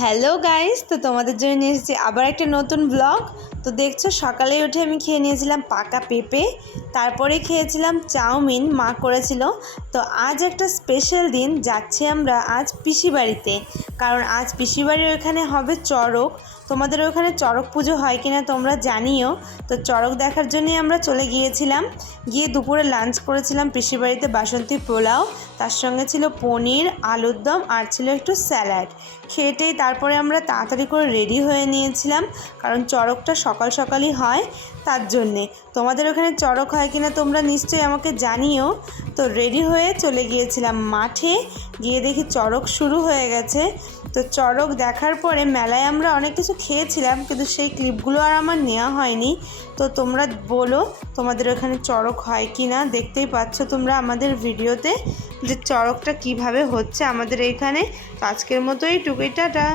Hello guys, তো তোমাদের জন্য নিয়ে এসেছি আবার একটা নতুন ব্লগ। তো দেখছো সকালেই উঠে আমি খেয়ে নিয়েছিলাম পাকা পেঁপে, তারপরে খেয়েছিলাম চাউমিন, মা করেছিল। তো আজ একটা স্পেশাল দিন, যাচ্ছি আমরা আজ পিসি বাড়িতে, কারণ আজ পিসি বাড়ির ওখানে হবে চড়ক। তোমাদের ওখানে চড়ক পুজো হয় কিনা তোমরা জানিও। তো চড়ক দেখার জন্যই আমরা চলে গিয়েছিলাম। গিয়ে দুপুরে লাঞ্চ করেছিলাম পিসি বাড়িতে বাসন্তী পোলাও, তার সঙ্গে ছিল পনির, আলুর দম আর ছিল একটু স্যালাড। খেটেই তারপরে আমরা তাড়াতাড়ি করে রেডি হয়ে নিয়েছিলাম, কারণ চড়কটা সকাল সকালই হয়, তার জন্যে। তোমাদের ওখানে চড়ক হয় কিনা তোমরা নিশ্চয়ই আমাকে জানিও। তো রেডি হয়ে চলে গিয়েছিলাম মাঠে, গিয়ে দেখি চড়ক শুরু হয়ে গেছে। তো চড়ক দেখার পরে মেলায় আমরা অনেক কিছু খেয়েছিলাম, কিন্তু সেই ক্লিপগুলো আর আমার নেওয়া হয়নি। তো তোমরা বলো তোমাদের ওখানে চড়ক হয় কি না। দেখতেই পাচ্ছ তোমরা আমাদের ভিডিওতে যে চড়কটা কিভাবে হচ্ছে আমাদের এইখানে। আজকের মতো এইটুকুই, টাটা।